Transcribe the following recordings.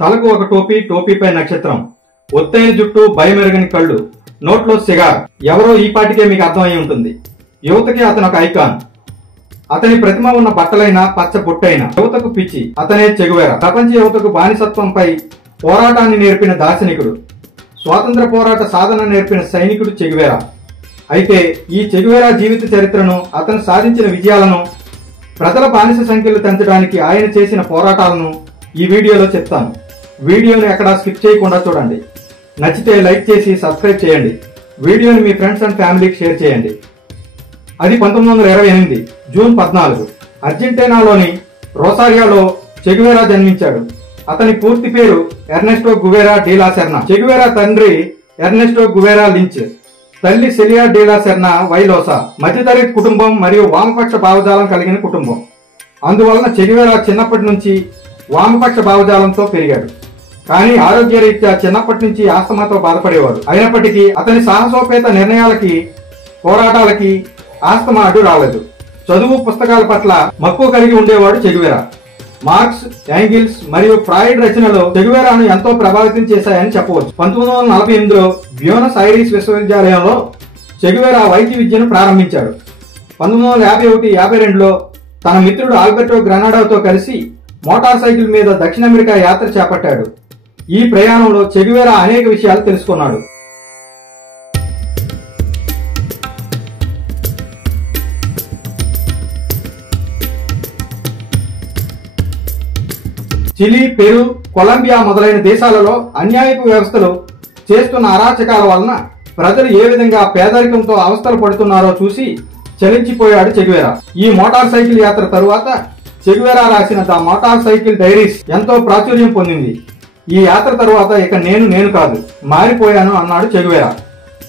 తలకు ఒక టోపీ, టోపీపై నక్షత్రం, ఒత్తైన జుట్టు, భయమెరగని కళ్ళు, నోట్లో సిగార్. ఎవరో ఈ పాటికే మీకు అర్థమై ఉంటుంది. యువతకి అతను ఒక ఐకాన్. అతని ప్రతిమ ఉన్న బట్టలైన పచ్చ బొట్టైన యువతకు పిచ్చి. అతనే చెగువేరా. ప్రపంచ యువతకు బానిసత్వంపై పోరాటాన్ని నేర్పిన దార్శనికుడు, స్వాతంత్ర పోరాట సాధన నేర్పిన సైనికుడు చెగువేరా. అయితే ఈ చెగువేరా జీవిత చరిత్రను, అతను సాధించిన విజయాలను, ప్రజల బానిస సంఖ్యలు పెంచడానికి ఆయన చేసిన పోరాటాలను ఈ వీడియోలో చెప్తాను. వీడియోని ఎక్కడా స్కిప్ చేయకుండా చూడండి. నచ్చితే లైక్ చేసి సబ్స్క్రైబ్ చేయండి. వీడియోని మీ ఫ్రెండ్స్ అండ్ ఫ్యామిలీకి షేర్ చేయండి. అది 1928 జూన్ 14 అర్జెంటీనాలోని రోసారియోలో చెగువేరా జన్మించాడు. అతని పూర్తి పేరు Ernesto Guevara de la Serna. Che Guevara తండ్రి ఎర్నెస్టో గువేరా లించ్, తల్లి Celia de la Serna y Llosa. మధ్యతరగతి కుటుంబం మరియు వామపక్ష భావజాలం కలిగిన కుటుంబం. అందువలన చెగువేరా చిన్నప్పటి నుంచి వామపక్ష భావజాలంతో పెరిగాడు. కానీ ఆరోగ్యరీత్యా చిన్నప్పటి నుంచి ఆస్తమాతో బాధపడేవాడు. అయినప్పటికీ అతని సాహసోపేత నిర్ణయాలకి, పోరాటాలకి ఆస్తమా అడ్డు రాలేదు. చదువు, పుస్తకాల పట్ల మక్కువ కలిగి ఉండేవాడు చెగువేరా. మార్క్స్, యాంగిల్స్ మరియు ఫ్రాయిడ్ రచనలు చెగువేరాను ఎంతో ప్రభావితం చేశాయని చెప్పవచ్చు. 1948లో బ్యూనస్ ఐరిస్ విశ్వవిద్యాలయంలో చెగువేరా వైద్య విద్యను ప్రారంభించాడు. 1951-52లో తన మిత్రుడు ఆల్బర్టో గ్రనాడోతో కలిసి మోటార్ సైకిల్ మీద దక్షిణ అమెరికా యాత్ర చేపట్టాడు. ఈ ప్రయాణంలో చెగువేరా అనేక విషయాలు తెలుసుకున్నాడు. చిలీ, పెరు, కొలంబియా మొదలైన దేశాలలో అన్యాయపు వ్యవస్థలు చేస్తున్న అరాచకాల వలన ప్రజలు ఏ విధంగా పేదరికంతో అవస్థలు పడుతున్నారో చూసి చలించిపోయాడు చెగువేరా. ఈ మోటార్ సైకిల్ యాత్ర తరువాత చెగువేరా రాసిన ద మోటార్ సైకిల్ డైరీస్ ఎంతో ప్రాచుర్యం పొందింది. ఈ యాత్ర తరువాత ఇక నేను కాదు, మారిపోయాను అన్నాడు చెగువేరా.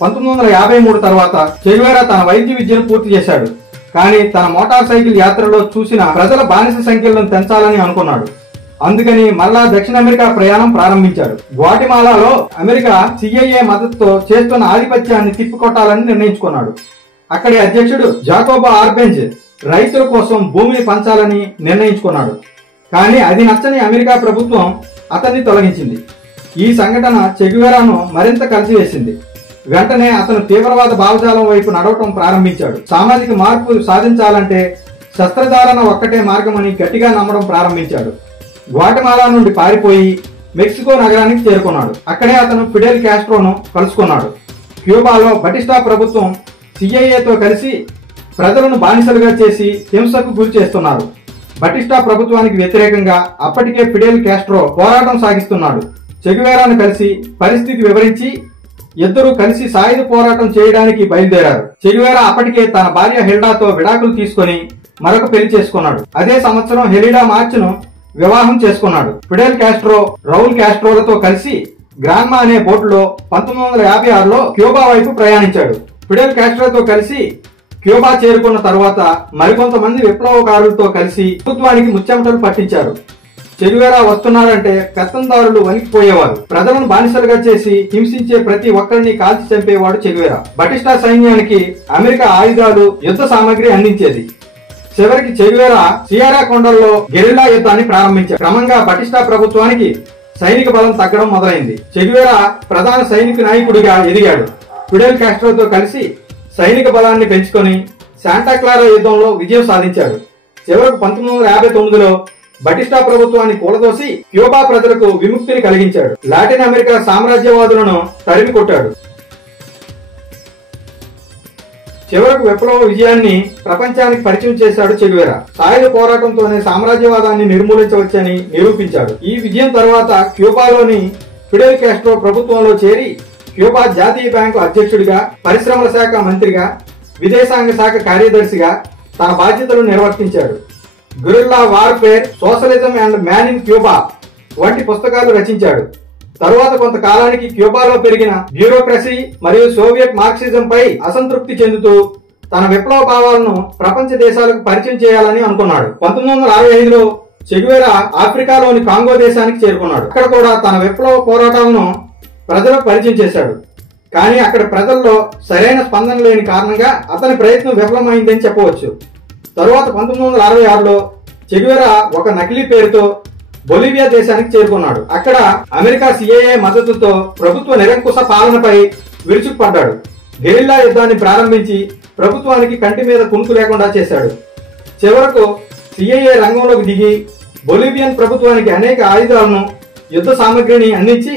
1953 తర్వాత చెగువేరా తన వైద్య విద్యను పూర్తి చేశాడు. కానీ తన మోటార్ సైకిల్ యాత్రలో చూసిన ప్రజల బానిస సంఖ్యలను పెంచాలని అనుకున్నాడు. అందుకని మరలా దక్షిణ అమెరికా ప్రయాణం ప్రారంభించాడు. గ్వాటిమాలాలో అమెరికా CIA మద్దతుతో చేస్తున్న ఆధిపత్యాన్ని తిప్పికొట్టాలని నిర్ణయించుకున్నాడు. అక్కడి అధ్యక్షుడు జాకోబో ఆర్బెంజ్ రైతుల కోసం భూమిని పంచాలని నిర్ణయించుకున్నాడు. కానీ అది నచ్చని అమెరికా ప్రభుత్వం అతన్ని తొలగించింది. ఈ సంఘటన చెగువేరాను మరింత కలిసివేసింది. వెంటనే అతను తీవ్రవాద భావజాలం వైపు నడవటం ప్రారంభించాడు. సామాజిక మార్పు సాధించాలంటే శస్త్రధారణ ఒక్కటే మార్గమని గట్టిగా నమ్మడం ప్రారంభించాడు. గ్వాటమాలా నుండి పారిపోయి మెక్సికో నగరానికి చేరుకున్నాడు. అక్కడే అతను ఫిడెల్ కాస్ట్రోను కలుసుకున్నాడు. క్యూబాలో బటిస్టా ప్రభుత్వం CIAతో కలిసి ప్రజలను బానిసలుగా చేసి హింసకు గురి చేస్తున్నారు. బటిస్టా ప్రభుత్వానికి వ్యతిరేకంగా అప్పటికే ఫిడెల్ కాస్ట్రో పోరాటం సాగిస్తున్నాడు. చెగువేరాను కలిసి పరిస్థితి వివరించి ఇద్దరూ కలిసి సాయుధ పోరాటం చేయడానికి బయలుదేరారు. చెగువేరా అప్పటికే తన భార్య హెల్డాతో విడాకులు తీసుకుని మరొక పెళ్లి చేసుకున్నాడు. అదే సంవత్సరం హెలిడా మార్చ్ను వివాహం చేసుకున్నాడు. ఫిడెల్ కాస్ట్రో, రౌల్ కాస్ట్రోలతో కలిసి గ్రాన్మా అనే బోటులో 1956లో క్యూబా వైపు ప్రయాణించాడు. ఫిడెల్ కాస్ట్రోతో కలిసి క్యూబా చేరుకున్న తర్వాత మరికొంతమంది విప్లవకారులతో కలిసి ప్రభుత్వానికి ముచ్చెమటలు పట్టించారు. చెగువేరా వస్తున్నాడంటే పెత్తందారులు వణికిపోయేవారు. ప్రజలను బానిసలుగా చేసి హింసించే ప్రతి ఒక్కరిని కాల్చి చంపేవాడు చెగువేరా. బటిస్టా సైన్యానికి అమెరికా ఆయుధాలు, యుద్ధ సామాగ్రి అందించేది. చివరికి చెగువేరా సియారా కొండల్లో గెరిల్లా యుద్ధాన్ని ప్రారంభించారు. క్రమంగా బటిస్టా ప్రభుత్వానికి సైనిక బలం తగ్గడం మొదలైంది. చెగువేరా ప్రధాన సైనిక నాయకుడిగా ఎదిగాడు. ఫిడెల్ కాస్ట్రోతో కలిసి సైనిక బలాన్ని పెంచుకొని శాంటా క్లారా యుద్ధంలో విజయం సాధించాడు. చివరకు 1959లో బటిస్టా ప్రభుత్వాన్ని కూలదోసి క్యూబా ప్రజలకు విముక్తిని కలిగించాడు. లాటిన్ అమెరికా సామ్రాజ్యవాదులను తరిమి కొట్టాడు. చివరకు విప్లవ విజయాన్ని ప్రపంచానికి పరిచయం చేశాడు చెగువేరా. సాయుధ పోరాటంతోనే సామ్రాజ్యవాదాన్ని నిర్మూలించవచ్చని నిరూపించాడు. ఈ విజయం తర్వాత క్యూబాలోని ఫిడెల్ కాస్ట్రో ప్రభుత్వంలో చేరి క్యూబా జాతీయ బ్యాంకు అధ్యక్షుడిగా, పరిశ్రమల శాఖ మంత్రిగా, విదేశాంగ శాఖ కార్యదర్శిగా తన బాధ్యతలు నిర్వర్తించాడు. Guerrilla warfare, socialism and man in Cuba వంటి పుస్తకాలు రచించాడు. తరువాత కొంతకాలానికి క్యూబాలో పెరిగిన బ్యూరోక్రసీ మరియు సోవియట్ మార్క్సిజం పై అసంతృప్తి చెందుతూ తన విప్లవ భావాలను ప్రపంచ దేశాలకు పరిచయం చేయాలని అనుకున్నాడు. 1965లో చెగువేరా ఆఫ్రికాలోని కాంగో దేశానికి చేరుకున్నాడు. అక్కడ కూడా తన విప్లవ పోరాటాలను ప్రజలకు పరిచయం చేశాడు. కానీ అక్కడ ప్రజల్లో సరైన స్పందన లేని కారణంగా అతని ప్రయత్నం విఫలమైందని చెప్పవచ్చు. తరువాత 1966లో చెగువేరా ఒక నకిలీ పేరుతో బొలీవియా దేశానికి చేరుకున్నాడు. అక్కడ అమెరికా సిఐఏ మద్దతుతో ప్రభుత్వ నిరంకుశ పాలనపై విరుచుకుపడ్డాడు. గెరిల్లా యుద్ధాన్ని ప్రారంభించి ప్రభుత్వానికి కంటి మీద కునుకు లేకుండా చేశాడు. చివరకు సిఐఏ రంగంలోకి దిగి బొలీవియన్ ప్రభుత్వానికి అనేక ఆయుధాలను, యుద్ధ సామగ్రిని అందించి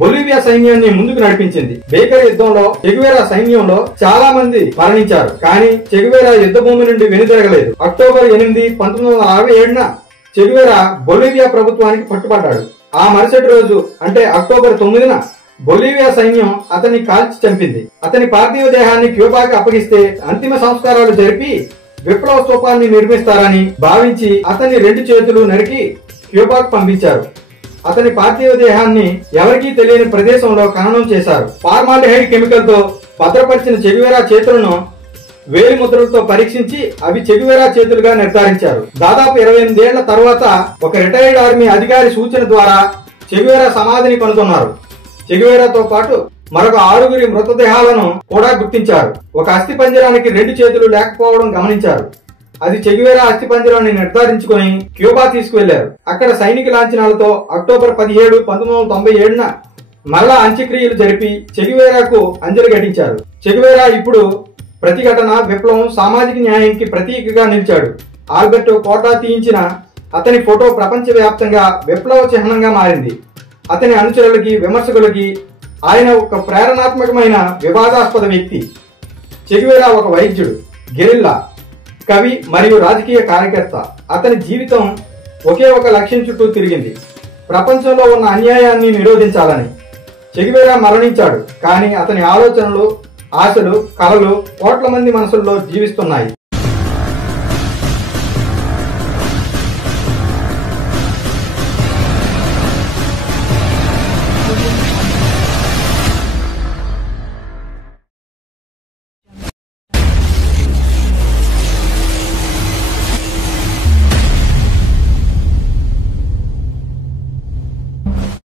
బొలీవియా సైన్యాన్ని ముందుకు నడిపించింది. బేకర్ యుద్ధంలో చెగువేరా సైన్యంలో చాలా మంది మరణించారు. కానీ చెగువేరా యుద్ధ భూమి నుండి వెనుదిరగలేదు. అక్టోబర్ 8, 1967న చెగువేరా బొలీవియా ప్రభుత్వానికి పట్టుబడ్డాడు. ఆ మరుసటి రోజు అంటే అక్టోబర్ 9న బొలీవియా సైన్యం అతన్ని కాల్చి చంపింది. అతని పార్థివ దేహాన్ని క్యూబాకి అప్పగిస్తే అంతిమ సంస్కారాలు జరిపి విప్లవ స్తూపాన్ని నిర్మిస్తారని భావించి అతని 2 చేతులు నరికి క్యూబాకు పంపించారు. అతని పార్థివ దేహాన్ని ఎవరికీ తెలియని ప్రదేశంలో ఖననం చేశారు. ఫార్మాల్డిహైడ్ కెమికల్ తో భద్రపరిచిన చెగువేరా చేతులను వేలి ముద్రలతో పరీక్షించి అవి చెగువేరా చేతులుగా నిర్ధారించారు. దాదాపు 28 ఏళ్ల తర్వాత ఒక రిటైర్డ్ ఆర్మీ అధికారి సూచన ద్వారా చెగువేరా సమాధిని కనుగొన్నారు. చెగువేరాతో పాటు మరొక 6 మృతదేహాలను కూడా గుర్తించారు. ఒక అస్థిపంజరానికి 2 చేతులు లేకపోవడం గమనించారు. అది చెగువేరా అస్థిపంజరాన్ని నిర్ధారించుకుని క్యూబా తీసుకువెళ్లారు. అక్కడ సైనిక లాంఛనాలతో అక్టోబర్ 17, 1997న మళ్ళా అంత్యక్రియలు జరిపి చెగువేరాకు అంజలి ఘటించారు. చెగువేరా ఇప్పుడు ప్రతిఘటన, విప్లవం, సామాజిక న్యాయానికి ప్రతీకగా నిలిచాడు. ఆల్బర్టో కోటా తీయించిన అతని ఫోటో ప్రపంచవ్యాప్తంగా విప్లవ చిహ్నంగా మారింది. అతని అనుచరులకి, విమర్శకులకి ఆయన ఒక ప్రేరణాత్మకమైన వివాదాస్పద వ్యక్తి. చెగువేరా ఒక వైద్యుడు, గెరిల్లా, కవి మరియు రాజకీయ కార్యకర్త. అతని జీవితం ఒకే ఒక లక్ష్యం చుట్టూ తిరిగింది: ప్రపంచంలో ఉన్న అన్యాయాన్ని నిరోధించాలని. చెగువేరా మరణించాడు, కానీ అతని ఆలోచనలు, ఆశలు, కలలు కోట్ల మంది మనసుల్లో జీవిస్తున్నాయి.